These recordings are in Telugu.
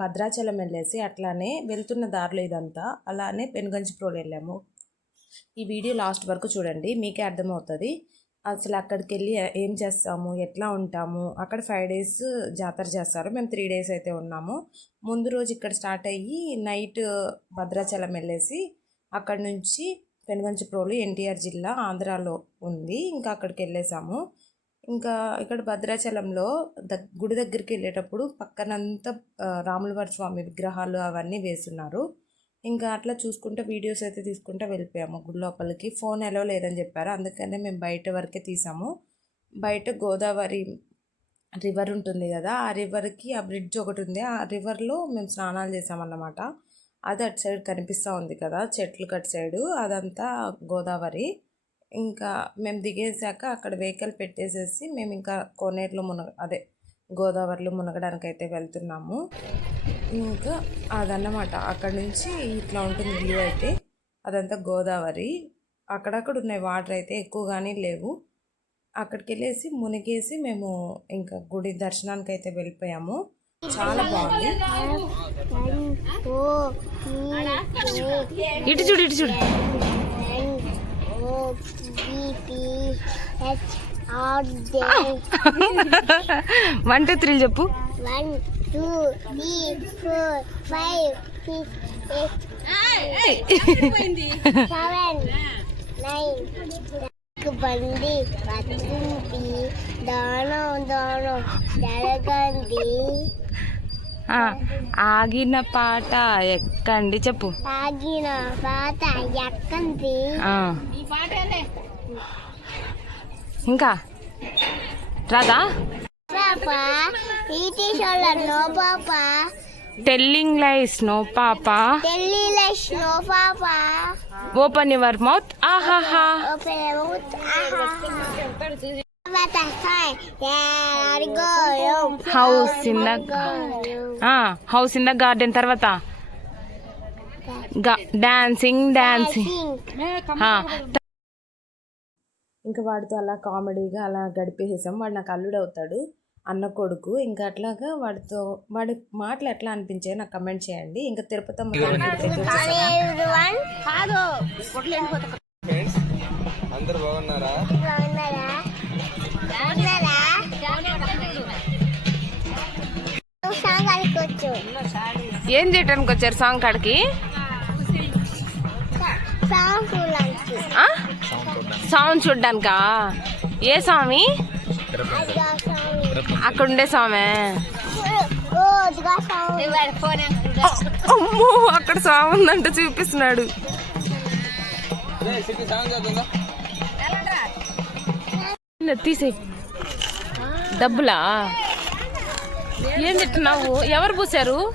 భద్రాచలం వెళ్ళేసి అట్లానే వెళ్తున్న దారిలో ఇదంతా అలానే పెనుగంచిప్రోలు వెళ్ళాము. ఈ వీడియో లాస్ట్ వరకు చూడండి మీకే అర్థమవుతుంది. అసలు అక్కడికి వెళ్ళి ఏం చేస్తాము ఎట్లా ఉంటాము అక్కడ ఫైవ్ డేస్ జాతర చేస్తారు మేము త్రీ డేస్ అయితే ఉన్నాము. ముందు రోజు ఇక్కడ స్టార్ట్ అయ్యి నైట్ భద్రాచలం వెళ్ళేసి అక్కడ నుంచి పెనుగంచిప్రోలు ఎన్టీఆర్ జిల్లా ఆంధ్రాలో ఉంది. ఇంకా అక్కడికి వెళ్ళేసాము ఇంకా ఇక్కడ భద్రాచలంలో దగ్ గుడి దగ్గరికి వెళ్ళేటప్పుడు పక్కనంతా రాములవారి స్వామి విగ్రహాలు అవన్నీ వేస్తున్నారు ఇంకా అట్లా చూసుకుంటే వీడియోస్ అయితే తీసుకుంటూ వెళ్ళిపోయాము గుడి లోపలికి. ఫోన్ ఎలా లేదని చెప్పారు. అందుకనే మేము బయట వరకే తీసాము. బయట గోదావరి రివర్ ఉంటుంది కదా ఆ రివర్కి ఆ బ్రిడ్జ్ ఒకటి ఉంది. ఆ రివర్లో మేము స్నానాలు చేసామన్నమాట అది అటు సైడ్ కనిపిస్తూ ఉంది కదా చెట్లు కట్ సైడు అదంతా గోదావరి. ఇంకా మేము దిగేసాక అక్కడ వెహికల్ పెట్టేసేసి మేము ఇంకా కోనేరులో మునగ అదే గోదావరిలో మునగడానికి అయితే వెళ్తున్నాము. ఇంకా అదన్నమాట అక్కడ నుంచి ఇట్లా ఉంటుంది వ్యూ అయితే అదంతా గోదావరి. అక్కడక్కడ ఉన్నాయి వాటర్ అయితే ఎక్కువగానే లేవు. అక్కడికి వెళ్ళేసి మునిగేసి మేము ఇంకా గుడి దర్శనానికి అయితే వెళ్ళిపోయాము. చాలా బాగుంది. ఓ ఇటు చూడు ఇటు చూడు. ఓ BP H R day one two three చెప్పు. One two three four five six eight seven nine బండి పడుతుంది దానం దానం జరగండి. ఆగిన పాట ఎక్కండి చెప్పు. తాగిన పాత ఎక్కంది ఇంకా? రాదా? నో పాప. టెల్లింగ్ లైస్ నో పాప. ఓపెన్ యువర్ మౌత్ ఆహాహా. Open go you. House in the house in the garden తర్వాత. డాన్సింగ్ డాన్సింగ్ ఇంకా వాడితో అలా కామెడీగా అలా గడిపేసాం వాడు నాకు అల్లుడు అవుతాడు అన్న కొడుకు. ఇంకా అట్లాగా వాడితో వాడి మాటలు ఎట్లా అనిపించాయో నాకు కమెంట్ చేయండి. ఇంకా ఫ్రెండ్స్ అందరు బాగున్నారా? ఏం చేయడానికి వచ్చారు సాంగ్ కాడికి? సాంగ్ చూడడానికి. చూడ్డానికా ఏ స్వామి అక్కడ ఉండే స్వామి అమ్మో అక్కడ స్వామి ఉందంటే చూపిస్తున్నాడు తీసే డబ్బులా? ఏం తింటున్నావు? ఎవరు పూసారు?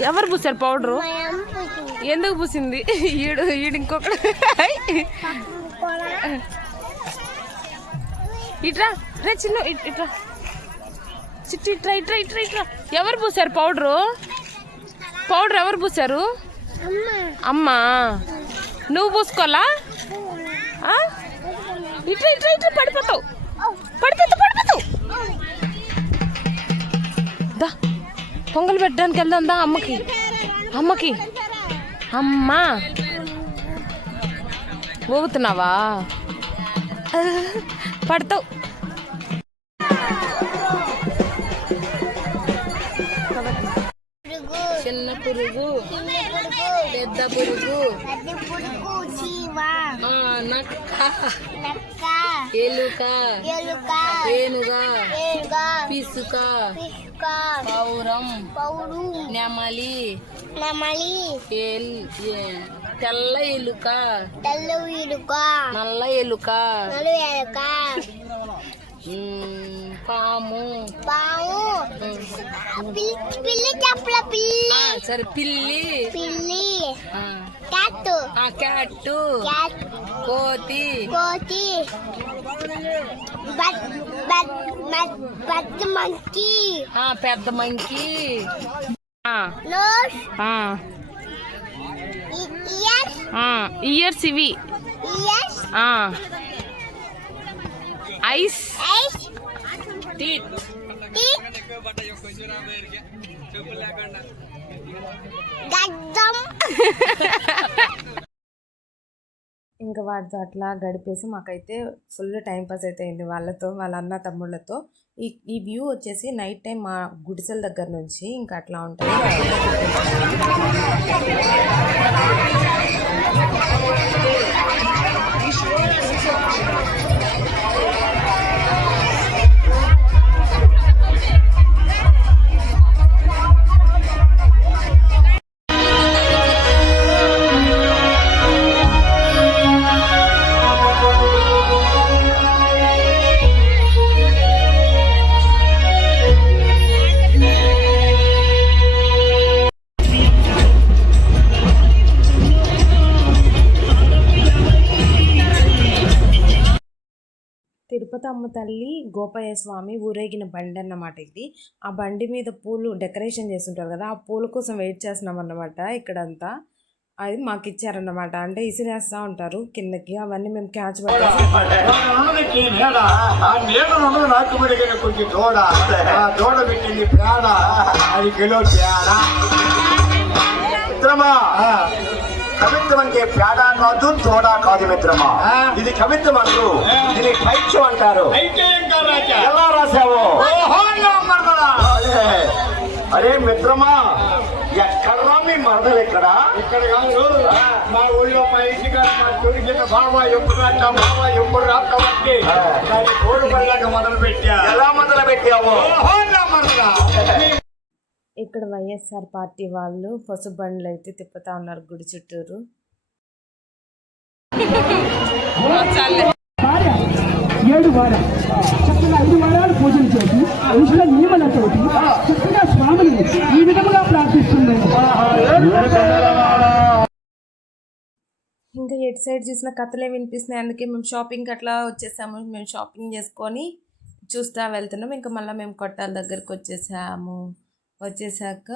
ఎవరు పూసారు పౌడరు. ఎందుకు పూసింది? ఈడు ఈడు ఇంకొకడు. కూడా ఇట్రా రే చిన్న ఇట్- ఇట్రా. చిట్టి ఇట్రా ఇట్రా ఇట్రా ఇట్రా. ఎవరు పూసారు పౌడరు? పౌడర్ ఎవరు పూసారు? అమ్మ. అమ్మా. నువ్వు పూసుకోవాలా? ఆ? ఇట్రా ఇట్రా ఇట్రా పడిపోతావు పడిపోతావు పడిపోతావు దా పొంగల్ పెట్టడానికి వెళ్దాం దా అమ్మకి. అమ్మకి. అమ్మా. ఊగుతున్నావా? పడతావు. చిన్న పురుగు పెద్ద పురుగు. నక్క. ఎలుక ఎలుక ఏనుగా ఏనుగ పిసుక పిసుక పౌరం పౌరు నెమలి నెమలి తెల్ల ఎలుక తెల్ల ఎలుక నల్ల ఎలుక నలు ఎలుక పాము. పాము. పిల్లి చెప్పల పిల్లి. సరే పిల్లి. పిల్లి. క్యాట్ ఆ క్యాట్ క్యాట్ కోతి. కోతి. But but but but monkey. ఆ, పెద్ద మంకి. ఆ, నోస్. ఆ, ఇయర్స్. ఇవి. ఐస్. ఐస్. ఇంకా వాటితో అట్లా గడిపేసి మాకైతే ఫుల్ టైం పాస్ అయితే అయింది వాళ్ళతో వాళ్ళ అన్న తమ్ముళ్ళతో. ఈ ఈ వ్యూ వచ్చేసి నైట్ టైం మా గుడిసెల దగ్గర నుంచి ఇంకా అట్లా ఉంటుంది. తిరుపతి తల్లి గోపయ్య స్వామి ఊరేగిన బండి అన్నమాట ఇది. ఆ బండి మీద పూలు డెకరేషన్ చేస్తుంటారు కదా ఆ పూల కోసం వెయిట్ చేస్తున్నాం అన్నమాట ఇక్కడంతా. అది మాకు ఇచ్చారన్నమాట. అంటే ఇసిరేస్తూ ఉంటారు కిందకి అవన్నీ మేము క్యాచ్ పట్టేసి కవిత్వం అంటే పేడ కాదు దూడ కాదు మిత్రమా? ఇది కవిత్వం అంటూ ఇది పైత్యం అంటారు. ఎలా రాసావు అదే. అరే మిత్రమా ఎక్కడ్రా మీ మరదలు ఇక్కడ? ఇక్కడ కాదు మా ఊళ్ళో మా ఇంటికి మా తొడిగిన బావ ఎప్పుడు రాక బావ ఎప్పుడు రాక బట్టి దాని కోడి పళ్ళక మొదలు పెట్టా ఎలా మొదలు పెట్టావు ఇక్కడ వైఎస్ఆర్ పార్టీ వాళ్ళు పసుపు బండ్లు అయితే తిప్పుతా ఉన్నారు గుడి చుట్టూరు. ఏడు వారాలు చక్కగా ఐదు వారాలు పూజలు చేసి ఋషుల నియమలతోటి చక్కగా స్వామిని ఈ విధముగా ప్రార్థిస్తున్నాయి ఇంకా ఎటు సైడ్ చూసిన కథలే వినిపిస్తున్నాయి. అందుకే మేము షాపింగ్ అట్లా వచ్చేసాము. మేము షాపింగ్ చేసుకొని చూస్తా వెళ్తున్నాం. ఇంకా మళ్ళీ మేము కొట్టాల దగ్గరికి వచ్చేసాము. వచ్చేసాక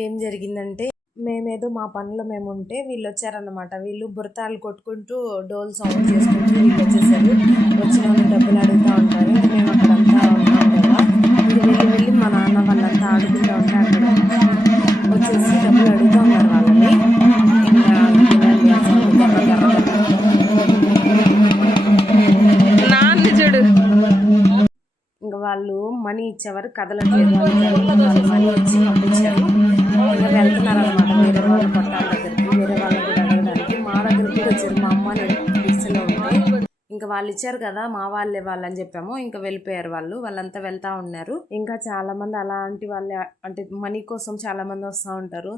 ఏం జరిగిందంటే మేమేదో మా పనిలో మేము ఉంటే వీళ్ళు వచ్చారన్నమాట వీళ్ళు బురతాలు కొట్టుకుంటూ డోల్ సౌండ్ చేసుకుంటూ వీళ్ళు వచ్చేసారు వచ్చిన వాళ్ళు డబ్బులు అడుగుతూ ఉంటారు. ఇంకా మేము అక్కడంతా ఉన్నాం కదా. ఇంక వెళ్ళి వెళ్ళి మా నాన్న వాళ్ళంతా ఆడుకుంటూ ఉంటే అక్కడ వచ్చేసి డబ్బులు అడుగుతూ ఉన్నారు వాళ్ళని. ఇంకా వాళ్ళు మనీ ఇచ్చేవారు కదలట్లేదు వాళ్ళు మనీ వచ్చి పంపించారు వెళ్తున్నారు అనమాట వేరే వాళ్ళ పట్టాల దగ్గరికి వేరే వాళ్ళ అడగడానికి మా దగ్గరికి వచ్చారు మా అమ్మ నేను ఉంటే ఇంకా వాళ్ళు ఇచ్చారు కదా మా వాళ్ళే వాళ్ళు అని చెప్పాము ఇంకా వెళ్ళిపోయారు వాళ్ళు వాళ్ళంతా వెళ్తా ఉన్నారు ఇంకా చాలా మంది అలాంటి వాళ్ళే అంటే మనీ కోసం చాలా మంది వస్తూ ఉంటారు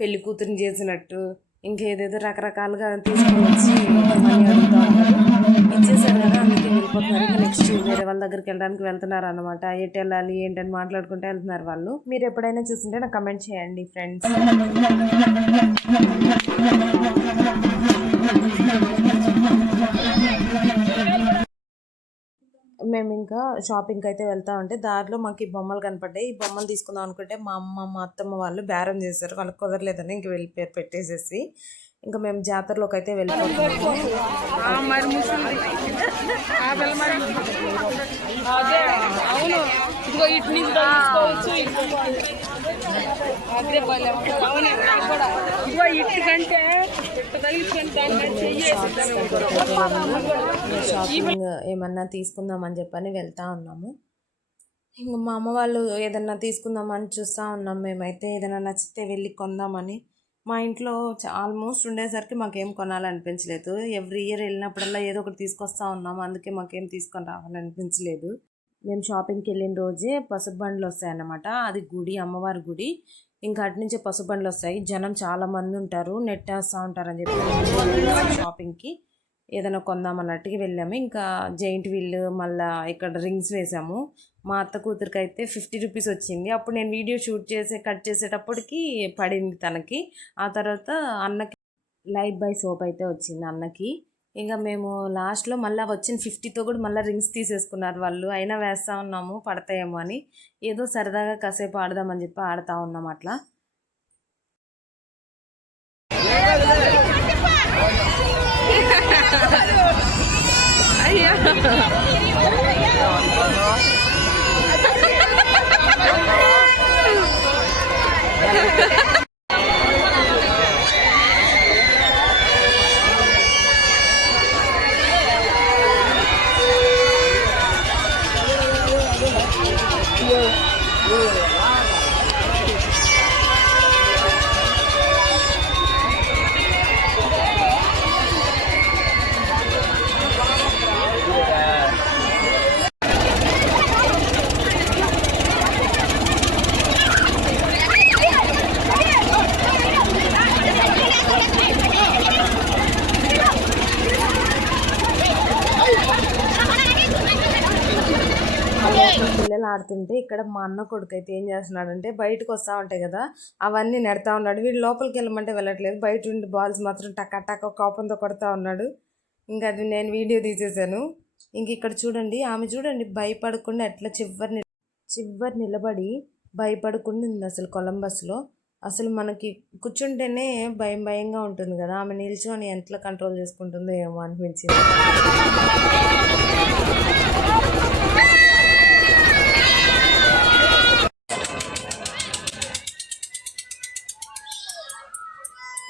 పెళ్ళి కూతురిని చేసినట్టు ఇంకేదేదో రకరకాలుగా తీసుకొని వచ్చి మనీ అడుగుతూ ఉంటారు ఇచ్చేసారు కదా అందుకే వెళ్ళిపోతున్నారు. ఇంకా నెక్స్ట్ వేరే వాళ్ళ దగ్గరికి వెళ్ళడానికి వెళ్తున్నారు అనమాట ఎటు వెళ్ళాలి ఏంటని మాట్లాడుకుంటూ వెళ్తున్నారు వాళ్ళు. మీరు ఎప్పుడైనా చూసింటే నాకు కమెంట్ చేయండి ఫ్రెండ్స్ మేము ఇంకా షాపింగ్కి అయితే వెళ్తా ఉంటే దారిలో మాకు ఈ బొమ్మలు కనపడ్డాయి. ఈ బొమ్మలు తీసుకుందాం అనుకుంటే మా అమ్మ మా అత్తమ్మ వాళ్ళు బేరం చేశారు. వాళ్ళకి కుదరలేదని ఇంక వెళ్ళిపోయారు పెట్టేసేసి. ఇంకా మేము జాతరలోకి అయితే షాపింగ్ ఏమన్నా తీసుకుందామని చెప్పని వెళ్తా ఉన్నాము. ఇంకా మా అమ్మ వాళ్ళు ఏదన్నా తీసుకుందామని చూస్తూ ఉన్నాం. మేమైతే ఏదైనా నచ్చితే వెళ్ళి కొందామని మా ఇంట్లో ఆల్మోస్ట్ ఉండేసరికి మాకేం కొనాలనిపించలేదు. ఎవ్రీ ఇయర్ వెళ్ళినప్పుడల్లా ఏదో ఒకటి తీసుకొస్తా ఉన్నాము అందుకే మాకేం తీసుకొని రావాలనిపించలేదు. మేము షాపింగ్కి వెళ్ళిన రోజే పసుపు బండ్లు వస్తాయి అన్నమాట అది గుడి అమ్మవారి గుడి. ఇంకా అటు నుంచే పసుపు బండ్లు వస్తాయి. జనం చాలామంది ఉంటారు. నెట్టేస్తూ ఉంటారని చెప్పి. షాపింగ్కి ఏదైనా కొందాం అన్నట్టుగా వెళ్ళాము. ఇంకా జైంట్ వీల్ మళ్ళా ఇక్కడ రింగ్స్ వేసాము. మా అత్త కూతురికి అయితే ఫిఫ్టీ రూపీస్ వచ్చింది. అప్పుడు నేను వీడియో షూట్ చేసే కట్ చేసేటప్పటికి పడింది తనకి. ఆ తర్వాత అన్నకి లైఫ్ బై సోప్ అయితే వచ్చింది అన్నకి. ఇంకా మేము లాస్ట్లో మళ్ళీ వచ్చిన ఫిఫ్టీతో కూడా మళ్ళీ రింగ్స్ తీసేసుకున్నారు వాళ్ళు. అయినా వేస్తూ ఉన్నాము పడతాయేమో అని. ఏదో సరదాగా కాసేపు ఆడదామని చెప్పి ఆడుతూ ఉన్నాం అట్లా. అయ్యా పిల్లలు ఆడుతుంటే ఇక్కడ మా అన్న కొడుకు అయితే ఏం చేస్తున్నాడంటే బయటకు వస్తూ ఉంటాయి కదా అవన్నీ నెడతా ఉన్నాడు. వీడు లోపలికి వెళ్ళమంటే వెళ్ళట్లేదు. బయట ఉండి బాల్స్ మాత్రం టక్క టక్క కోపంతో కొడతా ఉన్నాడు. ఇంకా అది నేను వీడియో తీసేసాను. ఇంక ఇక్కడ చూడండి ఆమె చూడండి భయపడకుండా ఎట్లా చివరి చివరి నిలబడి భయపడకుండా ఉంది అసలు కొలంబస్లో. అసలు మనకి కూర్చుంటేనే భయం భయంగా ఉంటుంది కదా ఆమె నిల్చొని ఎంత కంట్రోల్ చేసుకుంటుందో ఏమో అనిపించింది.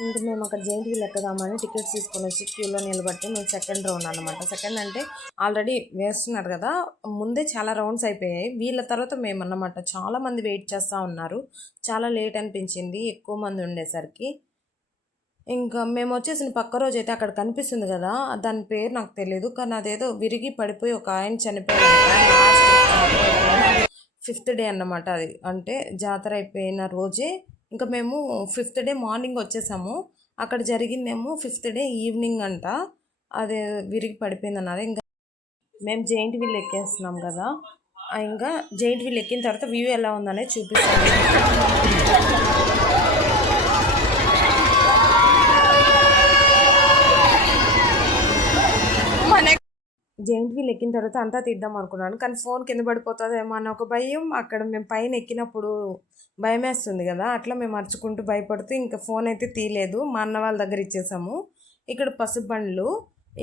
ఇంకా మేము అక్కడ జైంట్ వీల్ ఎక్కదామని టికెట్స్ తీసుకొని వచ్చి క్యూలో నిలబట్టి మేము సెకండ్ రౌండ్ అనమాట సెకండ్ అంటే ఆల్రెడీ వేస్తున్నారు కదా ముందే చాలా రౌండ్స్ అయిపోయాయి. వీళ్ళ తర్వాత మేము అన్నమాట చాలా మంది వెయిట్ చేస్తూ ఉన్నారు. చాలా లేట్ అనిపించింది ఎక్కువ మంది ఉండేసరికి. ఇంకా మేము వచ్చేసిన పక్క రోజు అయితే అక్కడ కనిపిస్తుంది కదా దాని పేరు నాకు తెలియదు కానీ అదేదో విరిగి పడిపోయి ఒక ఆయన చనిపోయాడు. ఫిఫ్త్ డే అన్నమాట అది. అంటే జాతర అయిపోయిన రోజే ఇంకా మేము ఫిఫ్త్ డే మార్నింగ్ వచ్చేసాము. అక్కడ జరిగిందేమో ఫిఫ్త్ డే ఈవినింగ్ అంట. అదే విరిగి పడిపోయింది అన్నారు ఇంకా మేము జైంట్ వీల్ ఎక్కేస్తున్నాం కదా. ఇంకా జైంట్ వీల్ ఎక్కిన తర్వాత వ్యూ ఎలా ఉందనేది చూపిస్తాను. జైంట్ వీల్ ఎక్కిన తర్వాత అంతా తీద్దాం అనుకున్నాను. కానీ ఫోన్ కింద పడిపోతుందేమో అన్న ఒక భయం. అక్కడ మేము పైన ఎక్కినప్పుడు భయం వేస్తుంది కదా. అట్లా మేము అరుచుకుంటూ భయపడుతూ ఇంకా ఫోన్ అయితే తీయలేదు. మా అన్న వాళ్ళ దగ్గర ఇచ్చేసాము. ఇక్కడ పసుపు బండ్లు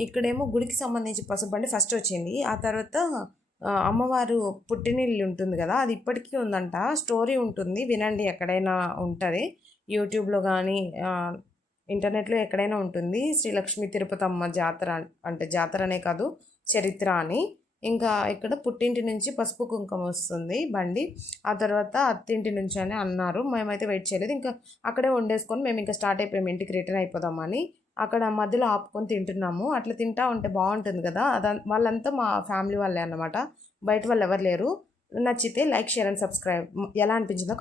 ఇక్కడేమో గుడికి సంబంధించి పసుపు ఫస్ట్ వచ్చింది. ఆ తర్వాత అమ్మవారు పుట్టినిల్లు ఉంటుంది కదా అది ఇప్పటికీ ఉందంట. స్టోరీ ఉంటుంది వినండి ఎక్కడైనా ఉంటుంది. యూట్యూబ్లో కానీ ఇంటర్నెట్లో ఎక్కడైనా ఉంటుంది. శ్రీలక్ష్మి తిరుపతమ్మ జాతర అంటే జాతర అనే కాదు చరిత్ర అని ఇంకా ఇక్కడ పుట్టింటి నుంచి పసుపు కుంకుమ వస్తుంది బండి. ఆ తర్వాత అత్తింటి నుంచి అని అన్నారు. మేమైతే వెయిట్ చేయలేదు. ఇంకా అక్కడే వండేసుకొని మేము ఇంకా స్టార్ట్ అయిపోయాము. ఇంటికి రిటర్న్ అయిపోదామని. అక్కడ మధ్యలో ఆపుకొని తింటున్నాము. అట్లా తింటా ఉంటే బాగుంటుంది కదా. అద వాళ్ళంతా మా ఫ్యామిలీ వాళ్ళే అన్నమాట. బయట వాళ్ళు ఎవరు లేరు. నచ్చితే లైక్ షేర్ అండ్ సబ్స్క్రైబ్ ఎలా అనిపించిందో